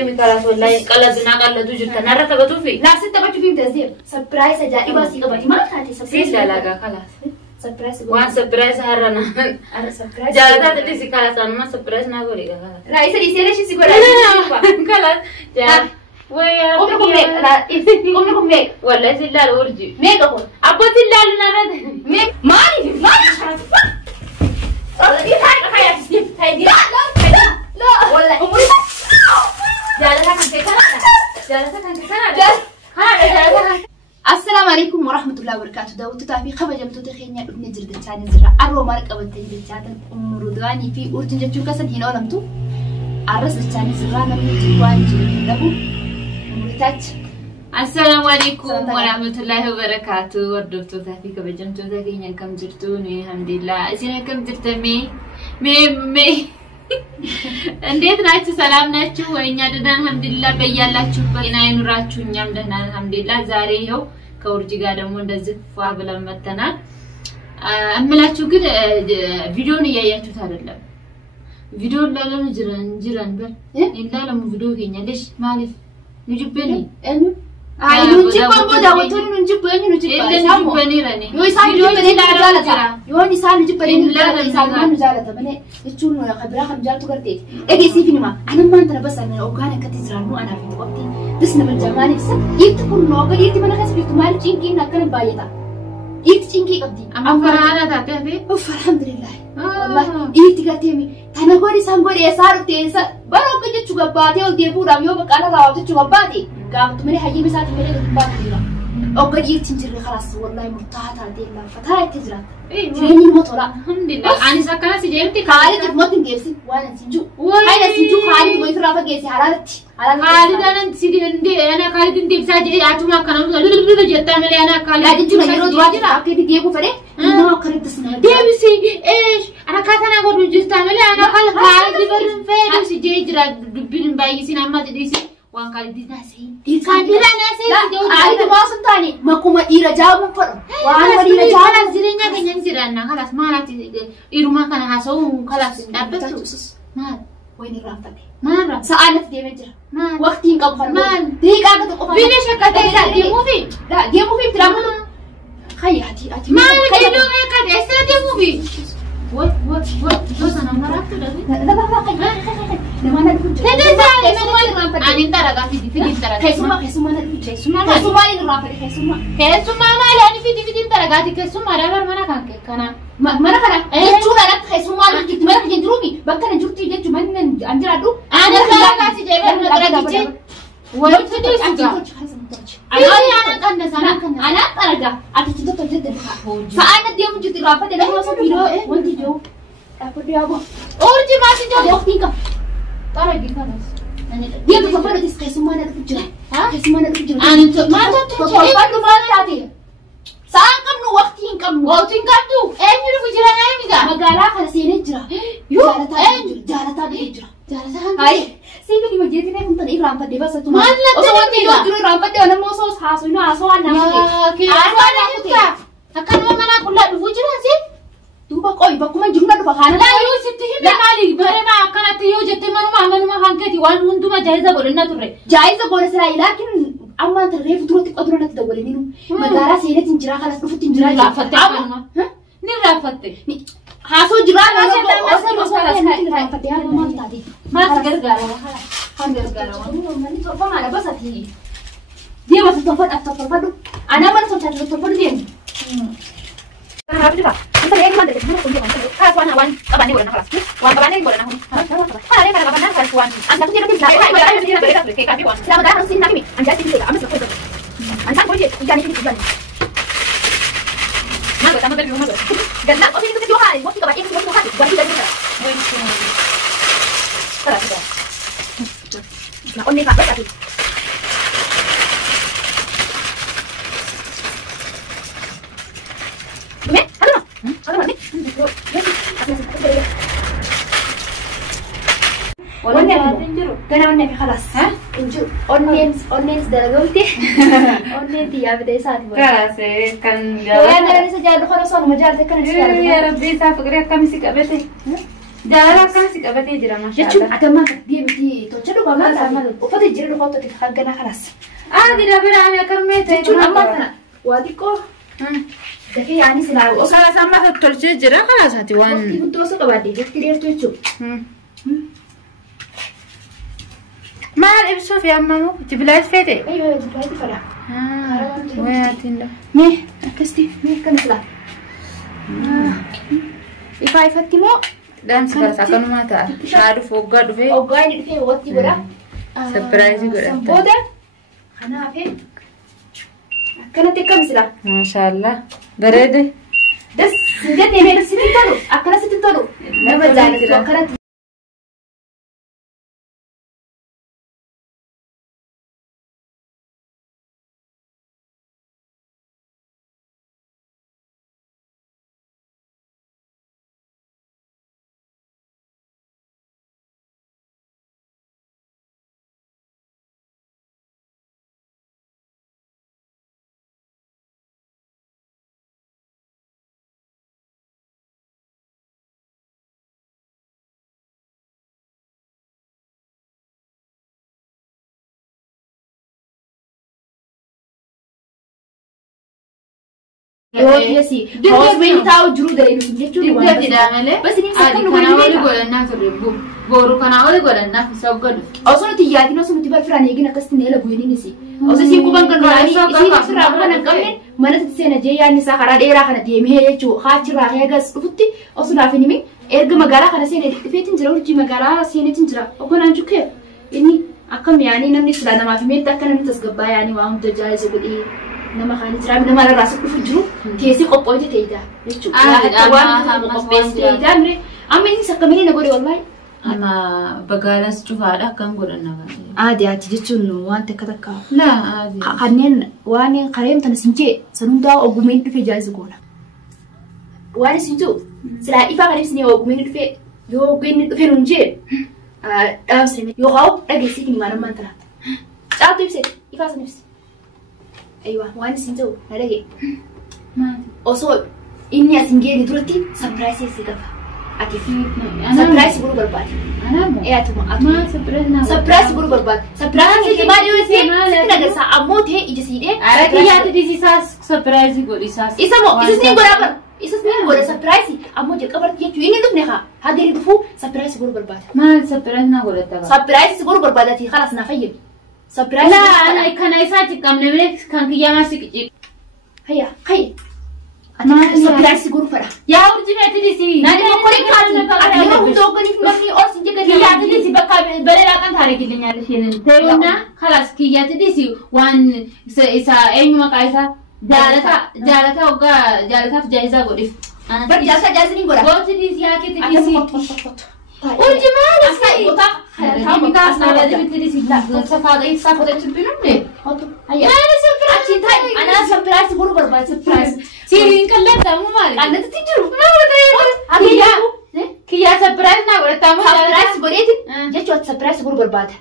ديمي خلاص والله قلدنا قلدوا جرتنا رتبتوا في لا ستة بتشوف في تزير سبرايز جاي بس يقبل ما خاتي سيس لا لا خلاص سبرايز وان سبرايز هرنا أنا سبرايز جالتا تدي خلاص انا ما سبرايز ما بقولي خلاص رئيس الرئيس شو سيقول خلاص يا ويا قومكم ميك لا قومكم ميك ولا سلا الورجي ميك أقول ابو سلا لنا ميك مالي خلاص دي هاي تسليم هاي دي لا والله عمري جالتا كان كندا السلام عليكم ورحمة الله وبركاته. داوود تابي خبر جمتو تخيني ابن جرد تاني زرع أروى مارك أبد تجرد تاني أمروداني في أورتن جمتو كسر هنا ولمتو عرس تاني زرع نمي تقوان جرد له أمرتاج. السلام عليكم ورحمة الله وبركاته. وردوتو تابي خبر جمتو تخيني كم جرتوني الحمد لله. أسينا كم جرتمي مي እንዴት ናችሁ ሰላም ናችሁ ወይኛ ደህና አልহামዱሊላህ በያላችሁበት ጤና ይኑራችሁ እኛም ደህና አልহামዱሊላህ ዛሬ ይሄው ከውርጅ ጋር ደግሞ እንደዚህ ፏ ብለን መተናል አምላችሁ ግን ቪዲዮን እያያችሁት አይደለም ቪዲዮ ላለም ጅራን በል እንላለም ቪዲዮ ከኛለሽ ማለት ንጅበኒ አይ ኑንጂ ቆንጆ ዳውቶን ኑንጂ በኒ ኑንጂ ባሳሞ ረኒ ይሳን ጅበኒ ዳላለታ ይሆን ይሳን ጅበኒ ዳላለታ ዳላለታ በኔ እቹን ነው خبራ خمጃልቱ ገርቴ እጌ ሲፊኒማ አነማን ተረበሰ ነው ኦጋነ ከትዝራኑ አና ፊት ወቅቲ ድስነ በጀማኒ ስ ይትኩን ነው ገ ይት መነከስ ፊት ማል ጭንቂ ናከነ ባየታ ይት ጭንቂ ቀብዲ አፈራና ታተፈ አልহামዱሊላህ والله ይት ገርቴሚ ተነጎሪ ሳንጎሪ የሳርቴ በሮቀጭ ገባቴ ወዲ ቡራም ዮ በቃ ለራውት ገባቴ قامت مني حجي مسات مني باتي أوقات يتنجر خلاص والله مرتاحة تديلا فتاة تجرا تريني المطورة الحمد لله أنا سكانة سجلتي خالد ما تنجرسي وانا سنجو أنا سنجو خالد ما يفرافا جيسي حرارتي خالد أنا سيدي عندي أنا خالد عندي بساجي أتوما كانوا لولو جتا ملي أنا خالد لا جيتو نجرو واجنا أكيد جيبو فري ما قريت تسمع ديبسي إيش أنا كاتنا أقول جتا ملي أنا خالد برن فين سجي جرا دبين بايسين أما تديسي وان قال دي ناسي دي كان دي ناسي عايز ما سنتاني ما كوما إيرا جاب فرق وانا إيرا جاب زيرنا كنيان زيرنا خلاص ما راتي إيرما كان هاسو خلاص دبتو ما وين الرافض ما سألت دي مجرى ما وقتين قبل ما دي قاعدة تقف فيني شكلت دي موفي لا دي موفي ترامل خي هاتي ما كيلو هيك اسا دي موفي what جوز انا ما رحت لا لما انا كنت تدزا انا انت رغاتي دي في انت رغاتي كيسما انا كيسما اللي رافض كيسما ما لا انا في انت رغاتي كيسما رابر منا كان كنا ما انا شو انا كيسما انا جبت ما جندرومي بكره جبتي جت من عندنا دو انا رغاتي جايبه رغاتي وين تدرس انا كان انا ارجع اتجدت جدا فانا ديوم جت رافض انا ما فيديو وانت جو اخذ يا ابو اورجي ما تجو وقتك ترى دي خلاص دي بتفرج كيسما انا كنت ها كيسما انا كنت انا ما تفرج ما تعطي ساكم نو وقتين كم وقتين كدو اين يرو جرانا يميغا مغالا خلسينه جرا يو جارتا جرا هاي سيبني مجيتي نكون تدي رامبا دي بس تو ما لا تدي جرو رامبا دي انا مو سوس حاسو نو اسو انا كي انا كنت اكن ما انا كل دفو جرا سي دوبا قوي بكم جمله دبا خانا لا يو ستي ما مالي بره ما كانت يو جت ما هانكتي وان هندما جايزه بولنا تري جايزه بول سراي لكن اما انت ريف تروح تقدرنا تدولينو مغارا سينه تنجرا خلاص دفت تنجرا لا فتح نرافته حاسو جرا ما تقرقر فما انا بس اتي دي ما تتفضل انا ما تتفضل دي انت ليه ما تدري خلاص وانا وان طبعا نقول انا خلاص وان طبعا نقول انا انا ليه ما بنا خلاص وان انت كنت تقول لا ما ده سين نبي انت جالس كده عملت كده انت قلت يعني كده ما بس انا بدي ما بس قال لا قلت لك هاي وقت طبعا ايه وقت هاي قال لي كده وين خلاص كده ما قلنا بقى بس كنا في خلاص ها انجو اونينز درجوتي اونينتي يا بدي ساعتي خلاص كان وانا لسه جاي خلاص انا مجال كان يا ربي سافقري كم مسك ابتي Jaalala akkanas qabatee jira jechuun maashaallah. adammaa deemti tolcha dhugaa maal uffata jira dhugaa uffata hangana kanas Dira biraan akkamii ta'e jechuun amma kana waa xiqqoo dafee yaani silaa osoo Kanas amma tolchee jira kanaasati waan. waqtii guddoo osoo qabaadde jetti dheertu jechuudha. Maal ibsuuf yaammamu jibilaas feete? Ayyoo jibaati fadha. Wayaatiin dha. Mee akkasti mee akkamis laa. Ifaa ifatti moo Dhaamsi kanas akkanumaa ta'a. Shaaduu foggaa dhufee. oggaa inni dhufee waqtii godha. Surprise godha. Sanboota kanaafee akkanatti akkamis laa. Maashaallah. Bareede. Das sinjatee mee sitti tolu akkana sitti tolu nama jaalatu akkanatti. Yoo dhiyeessi hoosmeen taa'u jiru daree jechuun Dibda didamele. Basi ni sakkan Kana wali wali beeka. godhannaa turre. Boru kana wali godhannaa isa godhu. Osoo nuti yaadin osoo nuti barfiraan eegin akkasitti neela bu'ininis. Osoo siin quban kan duraanii isiin asirraa quban hin qabne mana seena jee yaadni isaa karaa dheeraa kana deemee jechuudha. Haachirraa heegas dhufutti osoo naaf hin himin erga magaalaa kana seenee dhufeetiin jira urjii magaalaa seeneetiin jira. Ogonaan jukkee inni akkam yaanii namni silaa namaaf himeetti akka namni tasgabbaa yaanii waa hunda jaalisa godhee nama kan jira nama irraa dhufu jiru teessee qophooyte ta'edha jechuudha. Akka waan qopheessite ta'edha amma inni akkamii na godhe wallahi. Ama bagaalas cufaadha akkam godhanna baate. Aadaati jechuun waan takka takka. Laa aadi. Kanneen waan kareemtan sinjee sanundaa ogumeen dhufe jaalisi goona. Waan sinjuu silaa ifaa kan ibsine ogumeen dhufe yoo ogumeen dhufe nun jee dhaamsine yoo haa'u dhageessiif ni maal ammaan tana. Caaltu ibse ifaa san ibse. Aywa waan sinjuu na dhagee. Osoo inni as hin geeni duratti sapiraayisii si qaba. Ati sapiraayisii godhuu barbaade. Atuma Ma surprise na. sapiraayisii godhuu barbaade. Sapiraayisii maal yoo ta'e sitti dhageessa ammoo ta'e ija siidhee. Kiyyaatti disiisaas surprise godhisaas. Isa moo isa siin godhaa bara. Isa siin godha sapiraayisii ammoo jalqabatti jechuun inni dhufne haa haga inni dhufu sapiraayisii godhuu barbaada. Maal surprise na godhatta ba? Sapiraayisii godhuu barbaadati khalas na fayyadu. Sapiraayisii. Laa kana isaa ciqqamne bire kan kiyyaama siqici. Hayya hayya. Maal Sapiraayisii godhuu fedha. yaa urjii beekti disi. Nani mokkoli kaatu ati yeroo hunda hoogganiif namni ol sin jedhanii Kiyyaatti disi bakka bareedaa kan taane gileenyaa isheen ta'uuna kalas kiyyaatti disi waan isa eenyu maqaa isaa jaalata hoggaa jaalataaf jaayizaa godhif. bar jaalasa jaalisanii godha. Gooti disi yaa kiti Akka disi. foto. Urjii maal Akka isi? foto. Kimi kaasnaa bitti disi. Safaadha isaa fudhachuutti numne. Foto. Hayya. Maal surprise? Achiin taa'e anaa sapiraayisii godhuu barbaada sapiraayisii. Siiriin qallataamu maali? Qannatti jiru. Maal ta'e? Kiyyaa. Kiyyaa surprise naa godhatamu Sapiraayisii godheetiin jechuun ati sapiraayisii godhuu barbaada.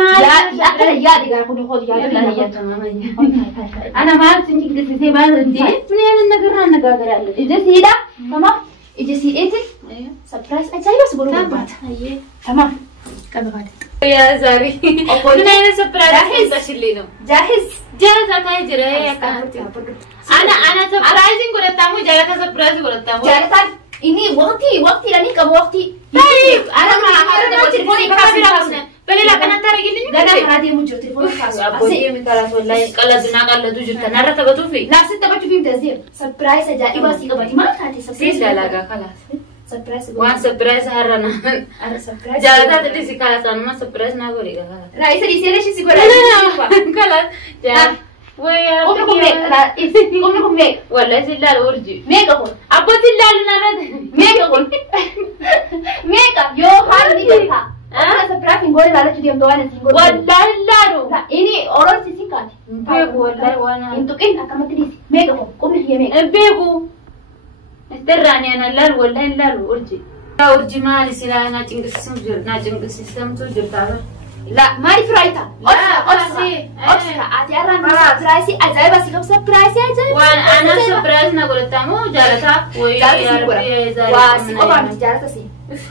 maal? Akkana yaade gara kun hojii yaade. Ana maal sin jigsisee baal inti? Mineen nagarraa nagaagara alle. Ija siidha. Tamam. Ija siidheetiin sapiraayisii ajaa'ibas godhuu barbaada. Tamam. Qabe baada. Yaa zaari. Mineen surprise bashilino. Jaahiz. Jaalata taa'ee jira akkanatti. Ana surprise godhatamu jaalata surprise godhatamu. Jaalataan ini waqtiidhaan qabu waqtii. Ana maa telefoonii kaasuu Belila kanatti arginu. Gana karaa deemu jiru telefoonii kaasuu. Abbootii mitaalaas wallahi qalladuu jirta narra taphatuufi. Naafsitti taphachuuf hin taasise. Sapiraayisii ajaa'ibaa sii qabati. Maal taate Siis sapiraayisii? dalagaa kalaas. Sapiraayisii Waan surprise harrana. sapiraayisii. Jaalata dhisi kalaas anuma surprise naa godhe kalaas. Raayisa dhiisee reeshii si godha. Kalaas jaal. Wayyaa. Qomni kun meeqa? Qomni kun meeqa? Wallahi si ilaalu urji. Meeqa kun? Abbootii ilaalu narra. Meeqa kun? Meeqa? Yoo haalli gataa. Akka sapiraayisiin godhe ilaalachuu deemtu waan isin godhu. Wallahi ilaalu. Inni oroon si kaati. Beeku wallahi waan. Hin tuqin akkamatti dhiisi. Meeqa kun? Qomni kiyya meeqa? Beeku. Istirraani ana ilaalu wallahi ilaalu urji. Urji maali silaa na cinqisiisamtu jirta. La maaliif raayita? Obsi. Ati har'aan sapiraayisii ajaa'iba si qabu sapiraayisii ajaa'iba. Waan ana surprise na godhatamu jaalata. Jaalata si godha. Waa si qofaan jaalata si.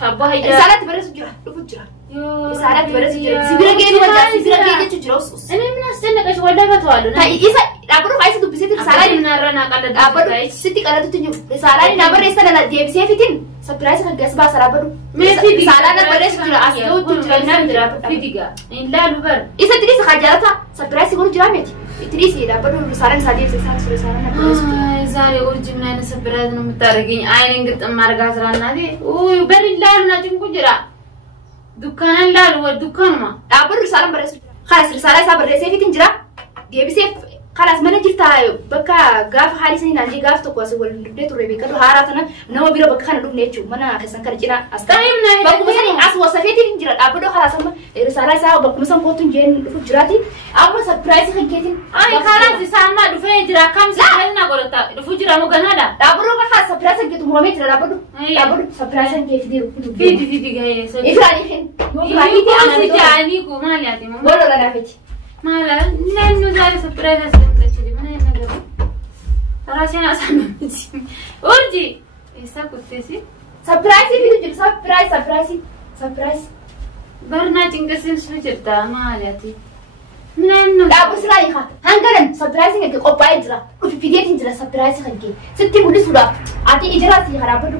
أبوها يجي رسالة برس جرا رفجرا رسالة برس جرا سبيرة جيني ولا سبيرة جيني تجروس أنا من أستنى كش ولا بتوالو هاي إيسا أبرو عايزة تبصي رسالة من الرنا قلد أبرو ستي قلت تجيب رسالة نبر رسالة لا دي بسيف تين سبرايز خلص بس أبرو رسالة نبرس جرا أصله تجرا نمدرا في دقيقة إن لا لبر إيسا تريس خجالتها سبرايز يقول جرامتي تريس إذا أبرو رسالة سادية رسالة نبرس زاري أورجي من أنا سبرايز نمتارجين عين قط أمارجا سرانا دي ويبر لا لنا تنكو جرا دكان لا هو دكان ما أبرو رسالة برس خلاص رسالة سابر رسالة تنجرا دي بسيف خلاص mana jirta bakka gaaf haali sanii naan jee gaaf tokko as wal dubdee turre beekatu haaraa tana nama bira bakka kana dhufne jechuun mana keessan kana cina as bakkuma sanii as wasafeetiin jira dhaabbadoo khalaas amma risaalaa isaa bakkuma san kootuun jeen dhufu jiraati amma sapiraayisii kan keetiin ay khalaas isaa amma dhufee jira kam sibiilaa na godhata dhufu jira mu ganaadha dhaabbadoo kan khalaas sapiraayisii kan keetu muramee jira dhaabbadoo sapiraayisii kan keetii fidi gahee ifraanii yoo jaanii ku maali ati mu boolo lanaafeti mala nennu zaare sapiraayisii asirratti mana hin nagaru raasina asamamti urji isa kuttesi sapiraayisii fidu jira sapiraayisii barnaa cinqasiin sun jirta maali ati nennu dhaabu siraa haa hangalan sapiraayisii kan kee qophaa'ee jira dhufi fideetiin jira sapiraayisii kan kee sitti mul'isuudhaaf ati ijaraasii haraabadhu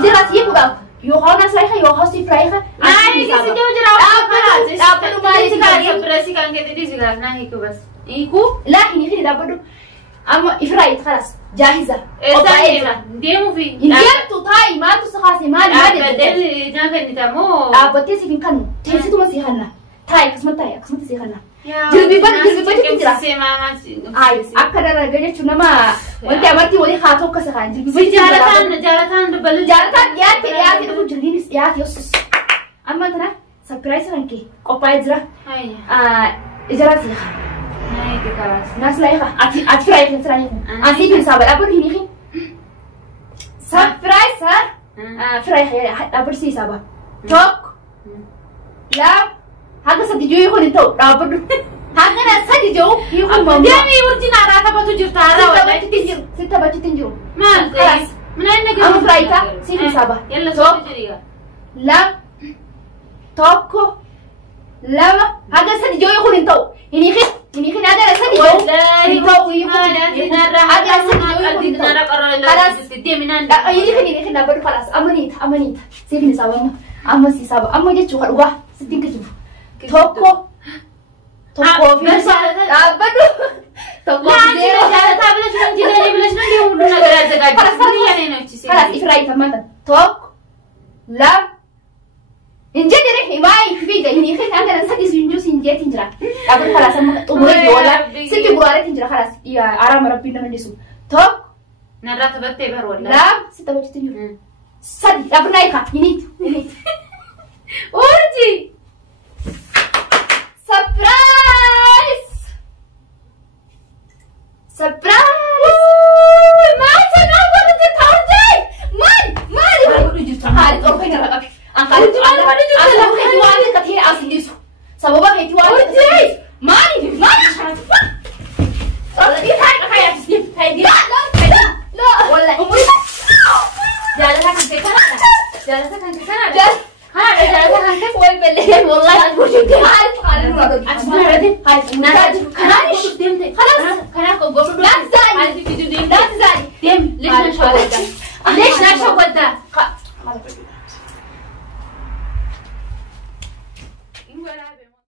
ijaraasii eeguudhaaf yookaan asirraa yookaan sifraa ay kisi jauh jauh dhaabbadhu maaliif sapiraayisii kan kee didi sigaas naa hiiku bas hiiku laa hin dhaabbadhu amma ifraayit khalaas jaahiza qophaa'ee jira deemu fi indeemtu taa'i maaltu si haase maali dhaabbattee naa kennita moo dhaabbattee si hin kannu teessituma si hanna taa'i akkasumatti si hanna jilbibbatti jira ay akka dalaga jechuun nama wanti amartii walii haa tokko si haan jilbibbatti jaalataan dubbalu jaalataan dhiyaate dhufu jilbiinis dhiyaate yosus amma tana sapiraayisii kan kee qophaa'ee jira ijaraa si haa nas laika ati fry kan trai ati bin sabar apa ini kin surprise ha fry ya apa sih sabar tok la haga sadi jo ko nito dapat haga na sadi jo ko mama dia mi urti na rata batu jirta ara wala sita batu tinjiro man mana nak am fry ka sih sabar yalla so jiriga la tok la haga sadi jo ko nito ini kin ada sadi jo ini kin dapat kelas amanita sih ini sabar amma si sabar amma je cuka dua sedikit tu toko bisa dapat toko dia jalan tablet cuma jadi belas nanti udah negara jaga jadi ya nih nanti sih kelas ifrai teman tok lam inje dere himai figa ini kan ada sadi sunju sinje tinjra dapat kelas sama umur wala siti buare tinjra kelas iya aram rabbi nama disu tok nara tabat tebar wala lam sita baju tinjra sadi dapat naik ini urji surprise masa nama kita tahu deh mari baru juta hari kau kena rakap angkat angkat ketuanya katanya asing disu sama bang ketuanya urji mari ini hari kayak sih kayak dia lo wala umur jalan kan ke kanan jalan kan ke kanan jalan kan ke woi beli wallahi aku juga hari hari